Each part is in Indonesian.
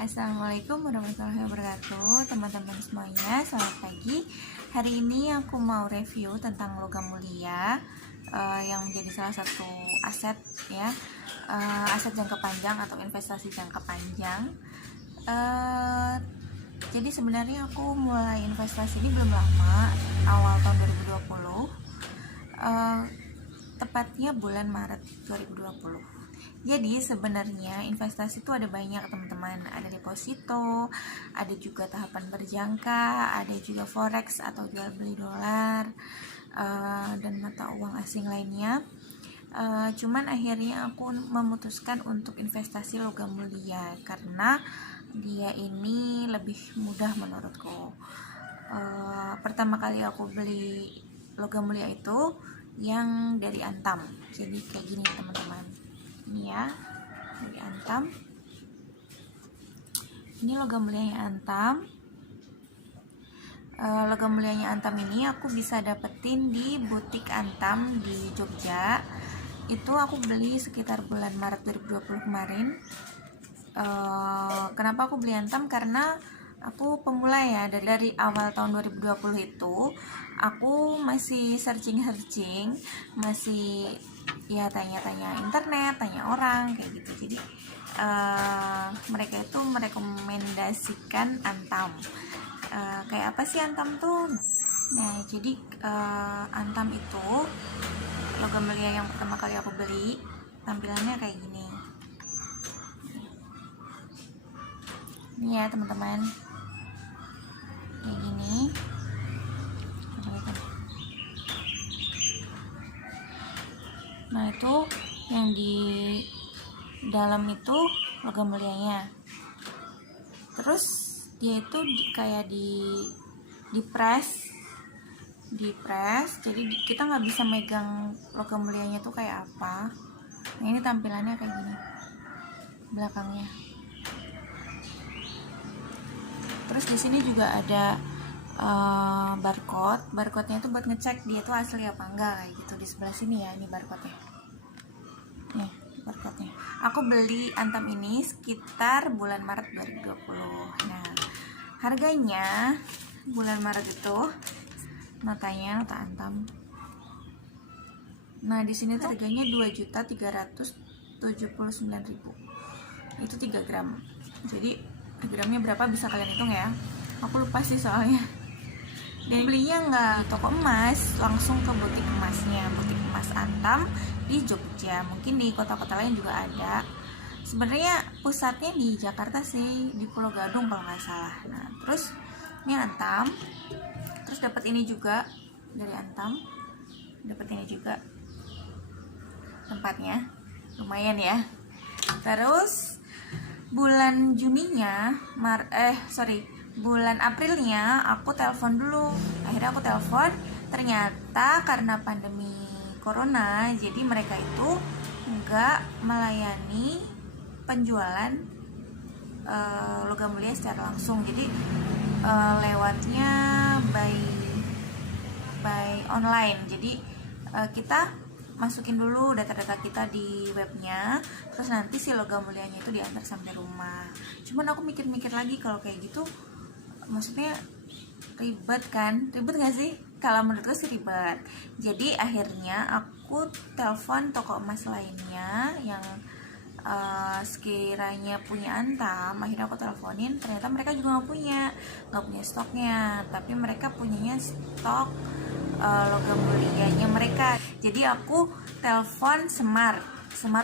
Assalamualaikum warahmatullahi wabarakatuh, teman-teman semuanya. Selamat pagi. Hari ini aku mau review tentang logam mulia yang menjadi salah satu aset ya, aset jangka panjang atau investasi jangka panjang. Jadi sebenarnya aku mulai investasi ini belum lama, awal tahun 2020, tepatnya bulan Maret 2020. Jadi sebenarnya investasi itu ada banyak teman-teman, ada deposito, ada juga tahapan berjangka, ada juga forex atau jual beli dolar, dan mata uang asing lainnya. Cuman akhirnya aku memutuskan untuk investasi logam mulia karena dia ini lebih mudah menurutku. Pertama kali aku beli logam mulia itu yang dari Antam, jadi kayak gini teman-teman. Ini ya, dari Antam. Ini logam mulianya Antam. Logam mulianya Antam ini aku bisa dapetin di butik Antam di Jogja. Itu aku beli sekitar bulan Maret 2020 kemarin. Kenapa aku beli Antam? Karena aku pemula ya, dari awal tahun 2020 itu aku masih searching, masih ya tanya-tanya internet, tanya orang kayak gitu. Jadi mereka itu merekomendasikan Antam. Kayak apa sih Antam tuh? Nah, jadi Antam itu logam mulia yang pertama kali aku beli, tampilannya kayak gini. Ini ya teman-teman, kayak gini. Nah, itu yang di dalam itu logam mulianya. Terus dia itu kayak di press, jadi kita nggak bisa megang logam mulianya tuh kayak apa. Nah, ini tampilannya kayak gini belakangnya. Terus di sini juga ada barcode-nya itu buat ngecek dia tuh asli apa enggak kayak gitu. Di sebelah sini ya, ini barcode-nya. Nih, barcode-nya. Aku beli Antam ini sekitar bulan Maret 2020. Nah, harganya bulan Maret itu nota Antam. Nah, di sini tuh harganya 2.379.000. Itu 3 gram. Jadi gramnya berapa bisa kalian hitung ya. Aku lupa sih soalnya. Dan belinya nggak di toko emas, langsung ke butik emasnya, butik emas Antam di Jogja. Mungkin di kota-kota lain juga ada. Sebenarnya pusatnya di Jakarta sih, di Pulau Gadung kalau nggak salah. Nah, terus ini Antam. Terus dapat ini juga dari Antam. Dapat ini juga tempatnya, lumayan ya. Terus bulan Juninya, bulan Aprilnya aku telepon dulu. Akhirnya aku telepon, ternyata karena pandemi corona, jadi mereka itu nggak melayani penjualan logam mulia secara langsung. Jadi lewatnya by online. Jadi kita masukin dulu data-data kita di webnya, terus nanti si logam mulianya itu diantar sampai rumah. Cuman aku mikir-mikir lagi, kalau kayak gitu maksudnya ribet gak sih? Kalau menurutku sih ribet. Jadi akhirnya aku telepon toko emas lainnya yang sekiranya punya Antam. Akhirnya aku teleponin, ternyata mereka juga nggak punya stoknya, tapi mereka punyanya stok logam mulianya mereka. Jadi aku telepon Semar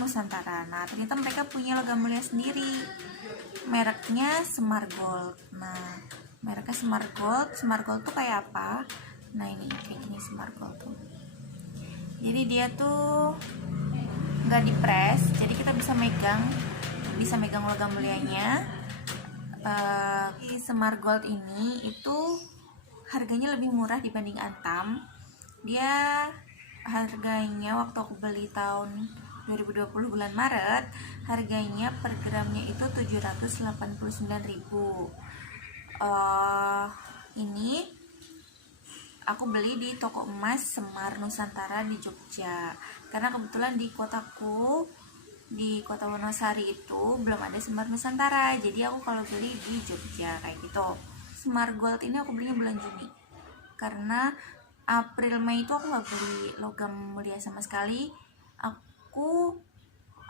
Nusantara. Nah, ternyata mereka punya logam mulia sendiri, mereknya Semar Gold. Nah, mereknya Semar Gold tuh kayak apa? Nah, ini kayak gini Semar Gold tuh. Jadi dia tuh nggak dipres, jadi kita bisa megang logam mulianya. Semar Gold ini itu harganya lebih murah dibanding Antam. Dia harganya waktu aku beli tahun 2020 bulan Maret, harganya per gramnya itu 789.000. Ini aku beli di toko emas Semar Nusantara di Jogja, karena kebetulan di kotaku di Kota Wonosari itu belum ada Semar Nusantara, jadi aku kalau beli di Jogja kayak gitu. Semar Gold ini aku belinya bulan Juni, karena April Mei itu aku nggak beli logam mulia sama sekali. Aku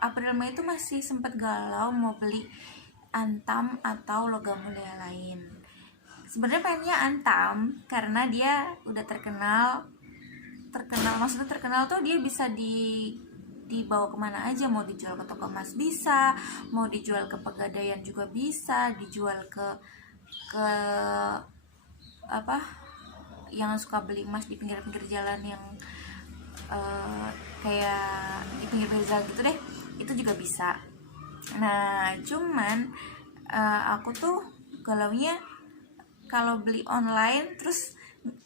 April Mei itu masih sempat galau mau beli antam atau logam mulia lain. Sebenarnya pengennya antam karena dia udah terkenal, maksudnya terkenal tuh dia bisa dibawa kemana aja, mau dijual ke toko emas bisa, mau dijual ke pegadaian juga bisa, dijual ke apa yang suka beli emas di pinggir-pinggir jalan yang kayak di pinggir-pinggir jalan gitu deh, itu juga bisa. Nah cuman aku tuh galaunya kalau beli online terus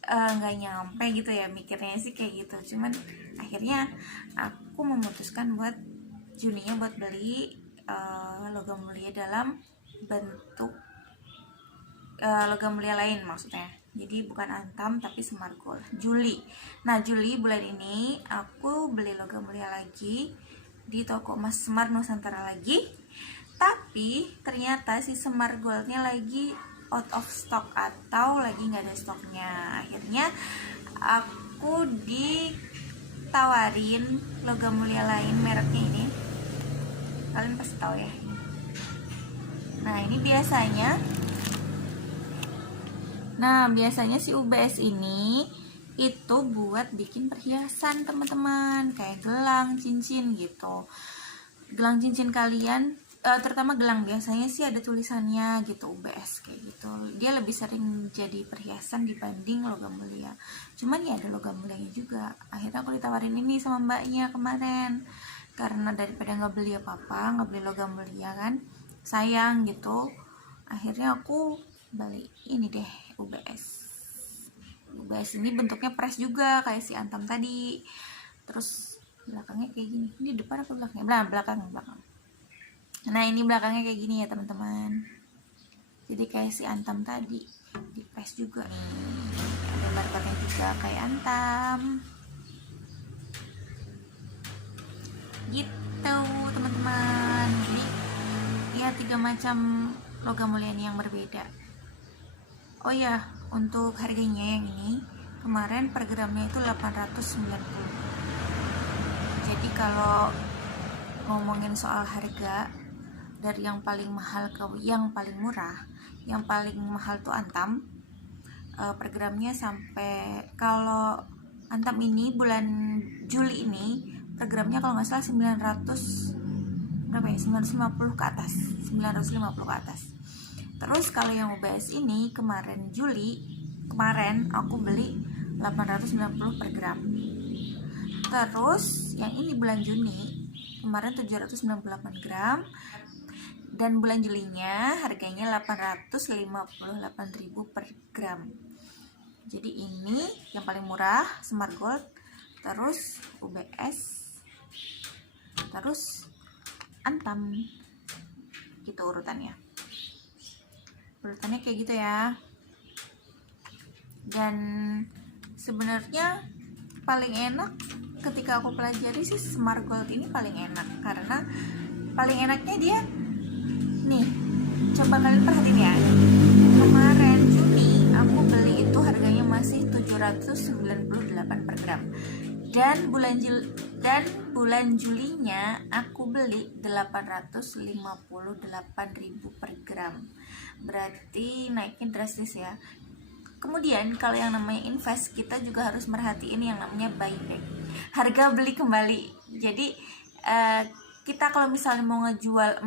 nggak nyampe gitu ya, mikirnya sih kayak gitu. Cuman akhirnya aku memutuskan buat Juninya buat beli logam mulia dalam bentuk logam mulia lain maksudnya, jadi bukan antam tapi Semar Gold. Juli bulan ini aku beli logam mulia lagi di toko emas Semar Nusantara lagi, tapi ternyata si Semar Goldnya lagi out of stock atau lagi nggak ada stoknya. Akhirnya aku ditawarin logam mulia lain, mereknya ini kalian pasti tahu ya. Nah ini biasanya si UBS ini itu buat bikin perhiasan teman-teman, kayak gelang, cincin gitu. Gelang cincin kalian terutama gelang biasanya sih ada tulisannya gitu, UBS kayak gitu. Dia lebih sering jadi perhiasan dibanding logam mulia. Cuman ya ada logam mulianya juga. Akhirnya aku ditawarin ini sama mbaknya kemarin, karena daripada nggak beli apa-apa, nggak beli logam mulia kan sayang gitu. Akhirnya aku beli ini deh, UBS ini bentuknya press juga kayak si antam tadi. Terus belakangnya kayak gini, ini depan atau belakangnya? Belakang. Nah ini belakangnya kayak gini ya teman-teman, jadi kayak si antam tadi di press juga. Ada barcode-nya juga kayak antam gitu teman-teman. Jadi ya 3 macam logam mulia yang berbeda. Oh ya, untuk harganya yang ini kemarin per gramnya itu 890. Jadi kalau ngomongin soal harga dari yang paling mahal ke yang paling murah, yang paling mahal tuh antam, per gramnya sampai, kalau antam ini bulan Juli ini per gramnya kalau nggak salah 950 ke atas, 950 ke atas. Terus kalau yang UBS ini kemarin aku beli 890 per gram. Terus yang ini bulan Juni kemarin 798 gram, dan bulan Julinya harganya 858.000 per gram. Jadi ini yang paling murah Semar Gold, terus UBS, terus antam gitu urutannya kayak gitu ya. Dan sebenarnya paling enak ketika aku pelajari sih Semar Gold ini paling enak, karena paling enaknya dia nih, coba kalian perhatiin ya, kemarin Juni aku beli itu harganya masih 798 per gram, dan bulan Julinya aku beli 858.000 per gram, berarti naiknya drastis ya. Kemudian kalau yang namanya invest, kita juga harus merhatiin yang namanya buyback, harga beli kembali. Jadi kita kalau misalnya mau ngejual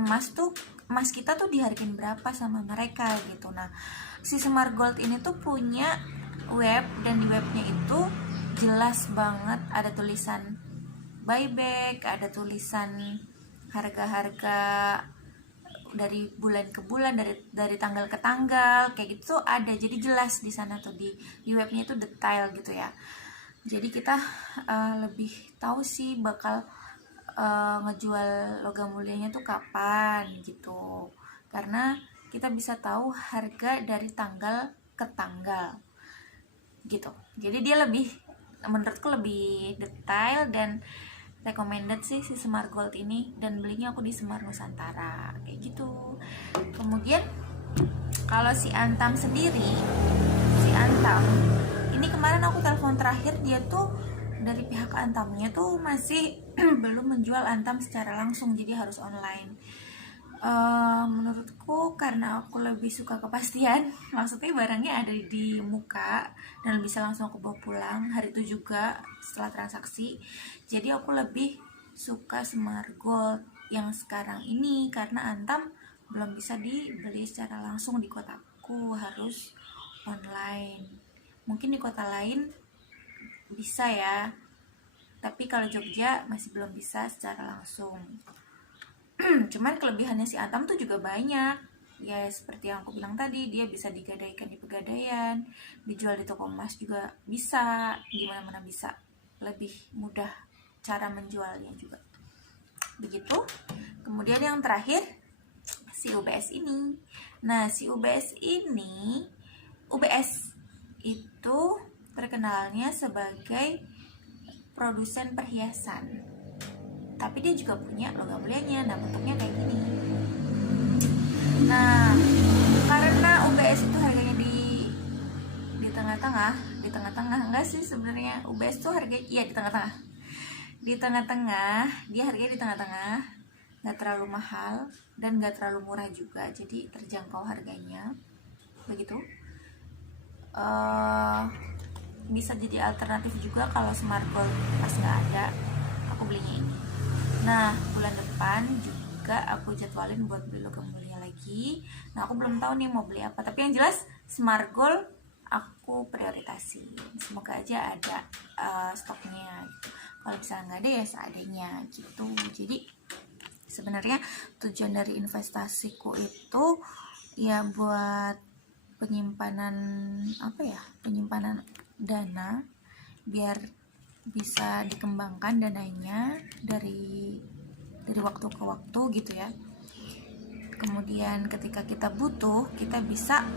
emas kita tuh dihargain berapa sama mereka gitu. Nah si Semar Gold ini tuh punya web, dan di webnya itu jelas banget ada tulisan buyback, ada tulisan harga-harga dari bulan ke bulan, dari tanggal ke tanggal kayak gitu tuh ada. Jadi jelas di sana tuh di webnya itu detail gitu ya. Jadi kita lebih tahu sih bakal ngejual logam mulianya tuh kapan gitu, karena kita bisa tahu harga dari tanggal ke tanggal gitu. Jadi dia menurutku lebih detail dan recommended sih si Semar Gold ini, dan belinya aku di Semar Nusantara kayak gitu. Kemudian kalau si Antam sendiri, si Antam ini kemarin aku telepon terakhir, dia tuh dari pihak Antamnya tuh masih belum menjual Antam secara langsung, jadi harus online. Menurutku karena aku lebih suka kepastian, maksudnya barangnya ada di muka dan bisa langsung aku bawa pulang hari itu juga setelah transaksi, jadi aku lebih suka Semar Gold yang sekarang ini karena Antam belum bisa dibeli secara langsung di kotaku, harus online. Mungkin di kota lain bisa ya, tapi kalau Jogja masih belum bisa secara langsung. Cuman kelebihannya si Antam tuh juga banyak ya, seperti yang aku bilang tadi, dia bisa digadaikan di Pegadaian, dijual di toko emas juga bisa, di mana-mana bisa, lebih mudah cara menjualnya juga begitu. Kemudian yang terakhir si UBS ini. Nah, si UBS ini, UBS itu terkenalnya sebagai produsen perhiasan, tapi dia juga punya logam mulianya. Nah, bentuknya kayak gini. Nah, karena UBS itu harganya di tengah-tengah enggak sih sebenarnya, UBS tuh harganya iya di tengah-tengah, dia harganya di tengah-tengah, nggak terlalu mahal dan nggak terlalu murah juga, jadi terjangkau harganya begitu. Bisa jadi alternatif juga kalau Semar Gold pas nggak ada, aku belinya ini. Nah, bulan depan juga aku jadwalin buat beli logam mulia lagi. Nah, aku belum tahu nih mau beli apa, tapi yang jelas Semar Gold aku prioritasi. Semoga aja ada stoknya gitu. Kalau misalnya nggak ada ya seadanya gitu. Jadi sebenarnya tujuan dari investasiku itu ya buat penyimpanan dana, biar bisa dikembangkan dananya dari waktu ke waktu gitu ya. Kemudian ketika kita butuh, kita bisa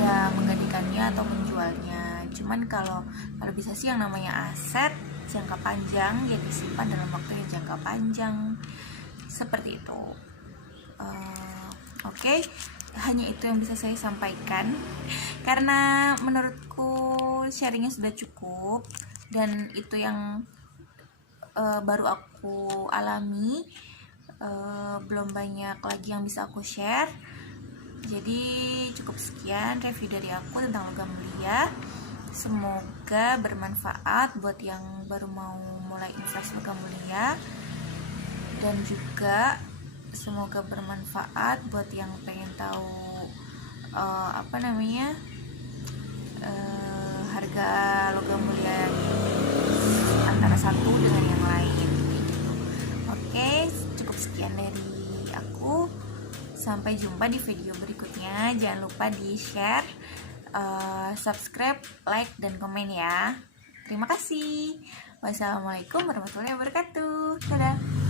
ya menggantikannya atau menjualnya. Cuman kalau bisa sih yang namanya aset jangka panjang ya disimpan dalam waktu yang jangka panjang seperti itu. Oke. Hanya itu yang bisa saya sampaikan karena menurutku sharingnya sudah cukup dan itu yang baru aku alami, belum banyak lagi yang bisa aku share. Jadi cukup sekian review dari aku tentang logam mulia. Semoga bermanfaat buat yang baru mau mulai invest logam mulia, dan juga semoga bermanfaat buat yang pengen tahu harga logam mulia antara satu dengan yang lain gitu. Oke, cukup sekian dari aku. Sampai jumpa di video berikutnya. Jangan lupa di share, subscribe, like, dan komen ya. Terima kasih. Wassalamualaikum warahmatullahi wabarakatuh. Dadah.